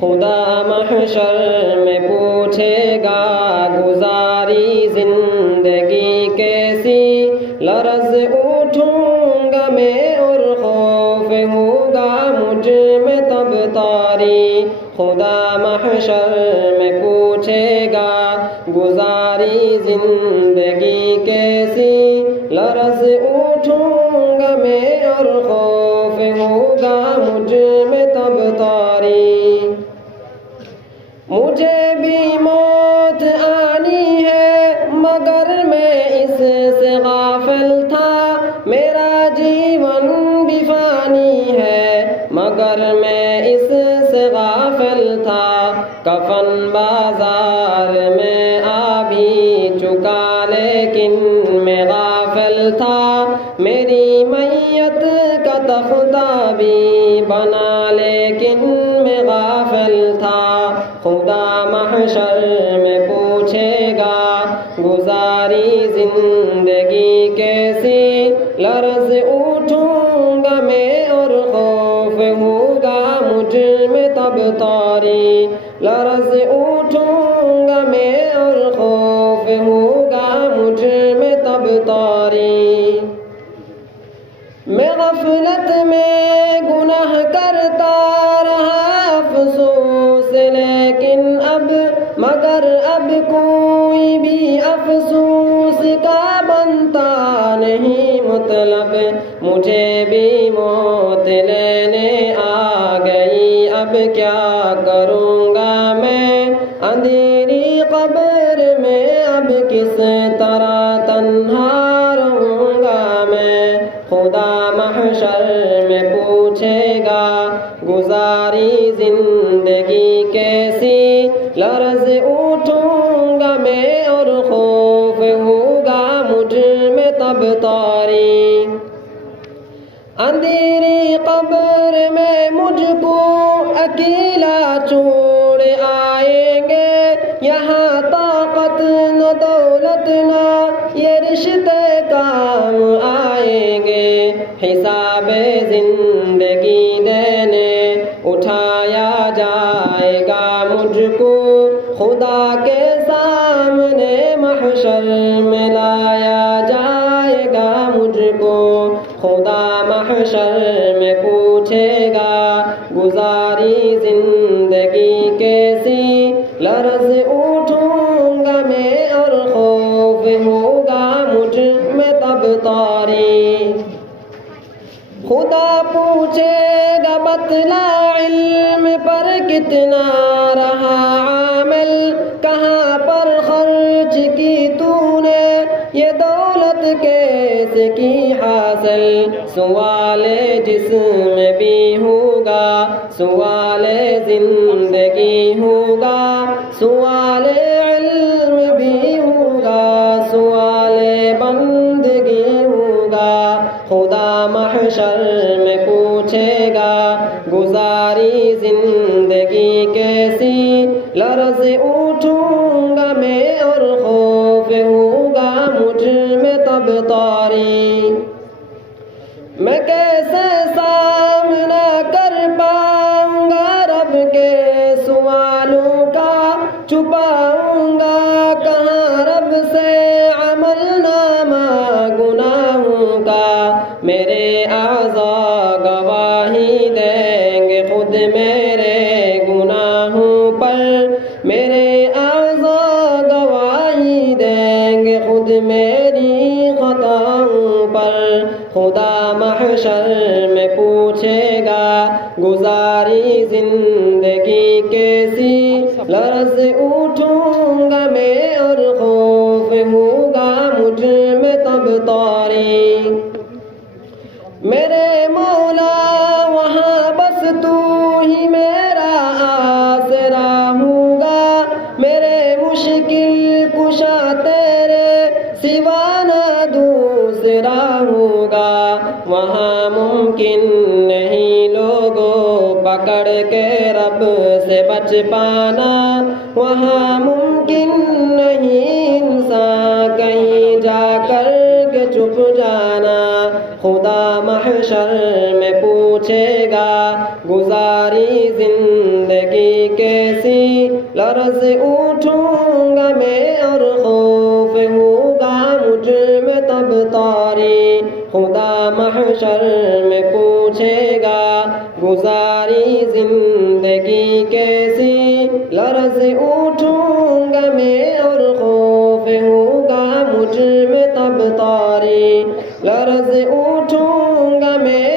خدا محشر میں پوچھے گا گزاری زندگی کیسی، لرز اٹھوں گا میں اور خوف ہوگا مجھ میں تب طاری۔ خدا محشر میں پوچھے گا گزاری زندگی کیسی، لرز اٹھوں گا میں اور خوف ہوگا مجھ میں تب طاری۔ مجھے بھی موت آنی ہے مگر میں اس سے غافل تھا، میرا جیون بھی فانی ہے مگر میں اس سے غافل تھا۔ کفن بازار میں آ بھی چکا لیکن میں غافل تھا، میری میت کا تختہ بھی بنا لیکن میں غافل تھا۔ خدا محشر میں پوچھے گا گزاری زندگی کیسی، لرز اٹھوں گا میں اور خوف ہوگا مجھ میں تب طاری۔ لرز اٹھوں گا میں اور خوف ہوگا مجھ میں تب طاری۔ میں غفلت میں گناہ کرتا رہا افسوس لیکن مگر اب کوئی بھی افسوس کا بنتا نہیں مطلب، مجھے بھی موت لینے آ گئی اب کیا کروں گا میں، اندھیری قبر میں اب کس طرح تنہا رہوں گا میں۔ خدا محشر میں پوچھے گا گزاری زندگی کیسی، لرز اٹھوں گا میں اور خوف ہوگا مجھ میں تب طاری۔ اندھیری قبر میں مجھ کو اکیلا چھوڑ آئیں گے، یہاں طاقت نہ دولت نہ یہ رشتے کام آئیں گے۔ حساب زندگی دینے اٹھایا جائے گا مجھ کو، خدا کے سامنے محشر میں لایا جائے گا مجھ کو۔ خدا محشر میں پوچھے گا گزاری زندگی کیسی، لرز اٹھوں گا میں اور خوف ہوگا مجھ میں تب طاری۔ خدا پوچھے گا بتلا علم پر کتنا رہا عامل، کہاں پر خرچ کی تو نے یہ دولت کیسے کی حاصل۔ سوال جسم بھی ہوگا سوال زندگی ہوگا، سوال علم بھی ہوگا سوال بندگی ہوگا۔ خدا محشر میں پوچھے گا گزاری زندگی کیسی، لرز اٹھوں گا میں اور خوف ہوگا مجھ میں تب طاری۔ میں کیسے سامنا کر پاؤں گا رب کے سوالوں کا، چھپاؤں گا کہاں رب سے عمل نامہ گناہوں کا۔ میرے اعضاء گواہی دیں گے خود میرے گناہوں پر، میرے اعضاء گواہی دیں گے خود میری خطاؤں پر۔ خدا محشر میں پوچھے گا گزاری زندگی کیسی، لرز اٹھوں گا میں اور خوف ہوگا مجھ میں تب طاری۔ میرے مولا وہاں بس تو ہی میرا آسرا ہوگا، میرے مشکل کشا تیرے سوا نہ دوسرا ہوگا۔ وہاں ممکن نہیں لوگوں پکڑ کے رب سے بچ پانا، وہاں ممکن نہیں انسان کہیں جا کر کے چھپ جانا۔ خدا محشر میں پوچھے گا گزاری زندگی زندگی کیسی لرز اٹھوں گا میں اور خوف ہوگا مجھ میں تب طاری خدا محشر میں پوچھے گا گزاری زندگی کیسی لرز اٹھوں گا میں اور خوف ہوگا مجھ میں تب طاری لرز اٹھوں گا میں